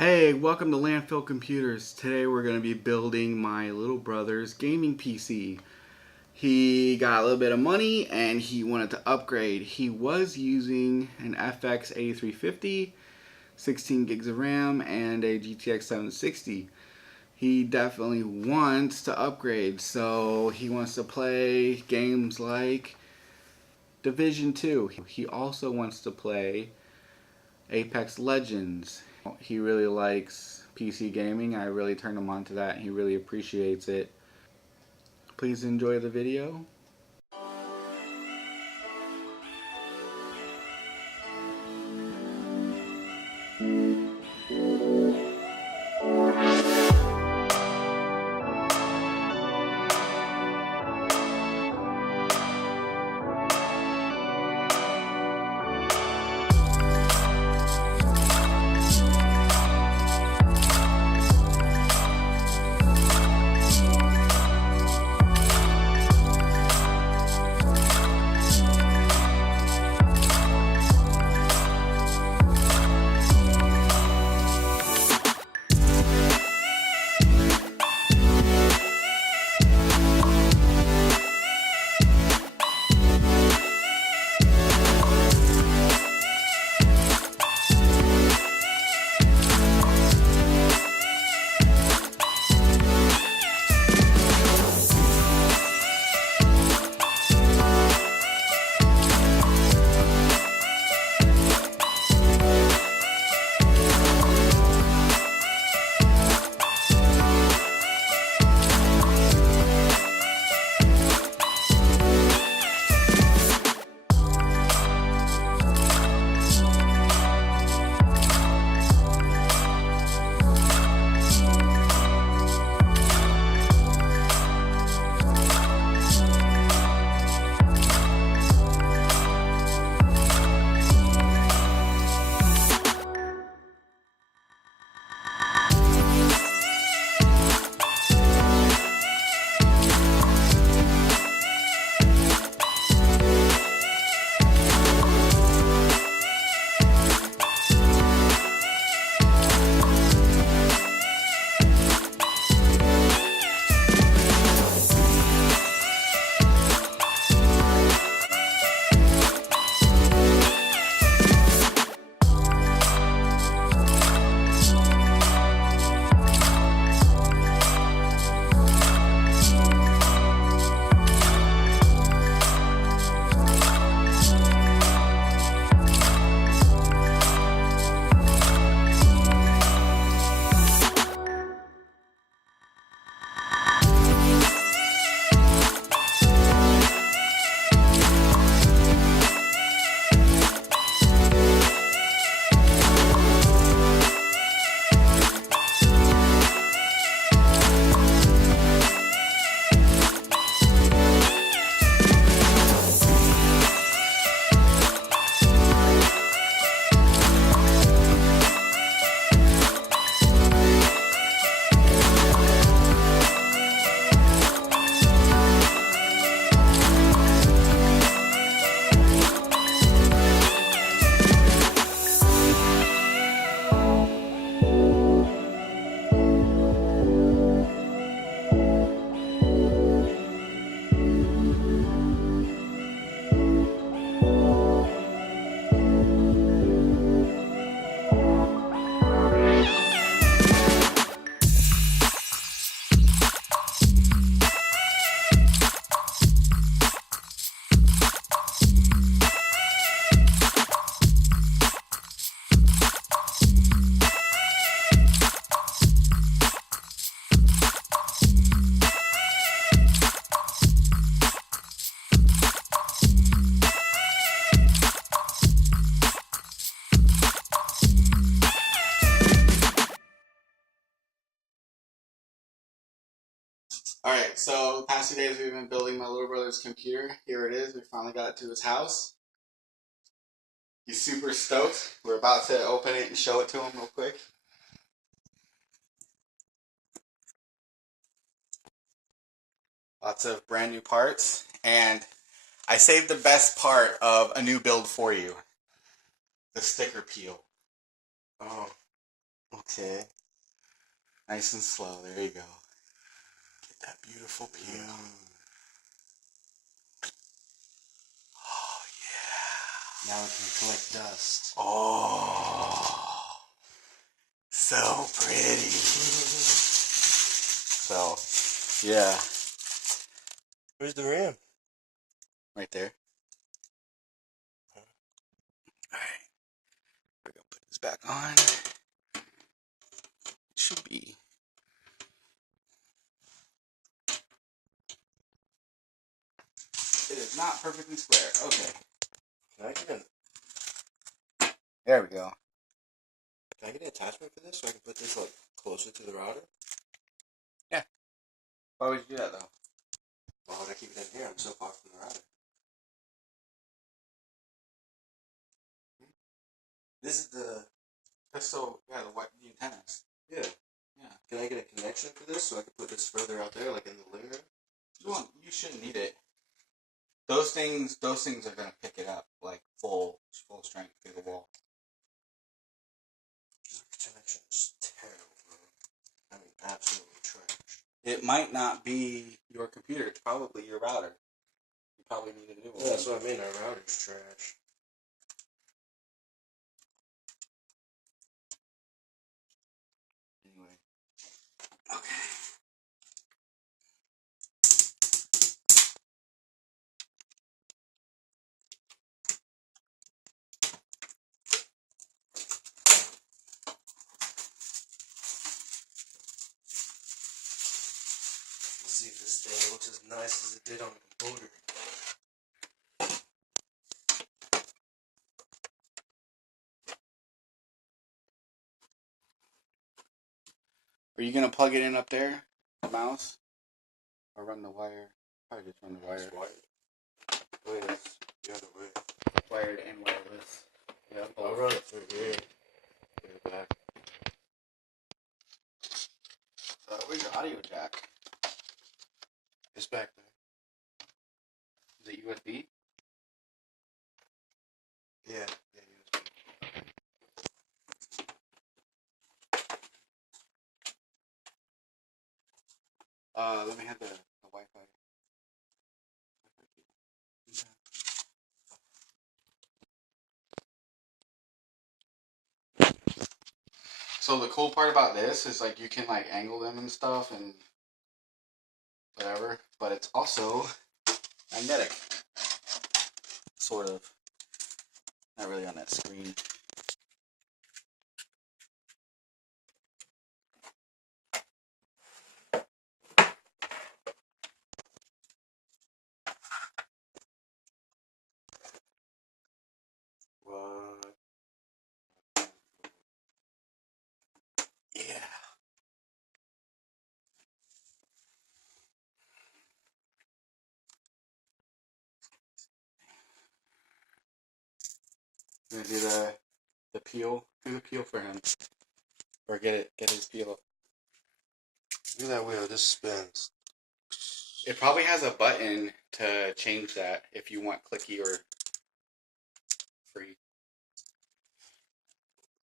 Hey, welcome to Landfill Computers. Today we're going to be building my little brother's gaming PC. He got a little bit of money and he wanted to upgrade. He was using an FX 8350, 16 gigs of RAM, and a GTX 760. He definitely wants to upgrade, so he wants to play games like Division 2. He also wants to play Apex Legends. He really likes PC gaming. I really turned him on to that. He really appreciates it. Please enjoy the video. Alright, so past 2 days we've been building my little brother's computer. Here it is. We finally got it to his house. He's super stoked. We're about to open it and show it to him real quick. Lots of brand new parts. And I saved the best part of a new build for you. The sticker peel. Oh. Okay. Nice and slow. There you go. Get that beautiful peel. Oh, yeah. Now we can collect dust. Oh, so pretty. So, yeah. Where's the rim? Right there. Alright. We're going to put this back on. It should be. It is not perfectly square. Okay. Can I get There we go. an attachment for this so I can put this like closer to the router? Yeah. Why would you do that though? Why would I keep it in here? I'm so far from the router. This is the. That's so, yeah, the antennas. Yeah. Yeah. Can I get a connection for this so I can put this further out there, like in the living room? You shouldn't need it. Those things are gonna pick it up like full strength through the wall. This connection is terrible, bro. I mean, absolutely trash. It might not be your computer. It's probably your router. You probably need a new one. Yeah, that's what I mean. Our router's trash. Anyway. Okay. Let's see if this thing looks as nice as it did on the computer. Are you gonna plug it in up there, the mouse, or run the wire? Probably just run the wire. It's wired. Wait, that's the other way. Wired and wireless. Yeah. I'll run it through here. Get it back. Where's your audio jack? It's back there. Is it USB? Yeah. Yeah, USB. Let me have the Wi-Fi. So the cool part about this is like you can like angle them and stuff and whatever, but it's also magnetic. Sort of. Not really on that screen. What? Yeah. I'm gonna do the peel. Do the peel for him. Or get his peel. Look at that wheel. This spins. It probably has a button to change that if you want clicky or free.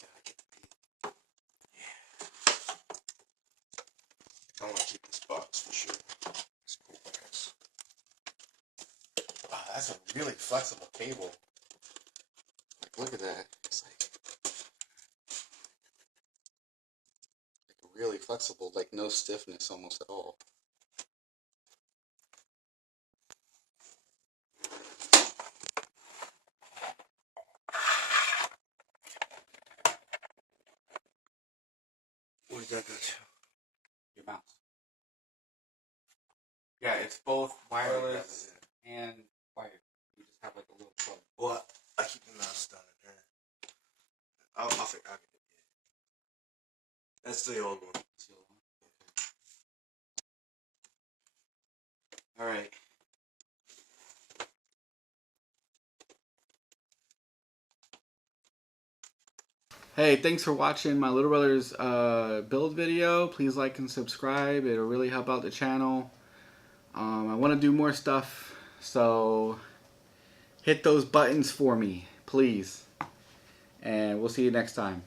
Yeah, I get the beat. Yeah. I want to keep this box for sure. It's cool box. Wow, that's a really flexible cable. Like, look at that. It's like really flexible, like no stiffness almost at all. Where did that go to? Your mouse. Yeah, it's both wireless and wired. You just have like a little plug. Well, I keep the mouse down in here. I'll get it. That's the old one. That's the old one. All right. Hey, thanks for watching my little brother's build video. Please like and subscribe. It'll really help out the channel. I want to do more stuff, so hit those buttons for me, please. And we'll see you next time.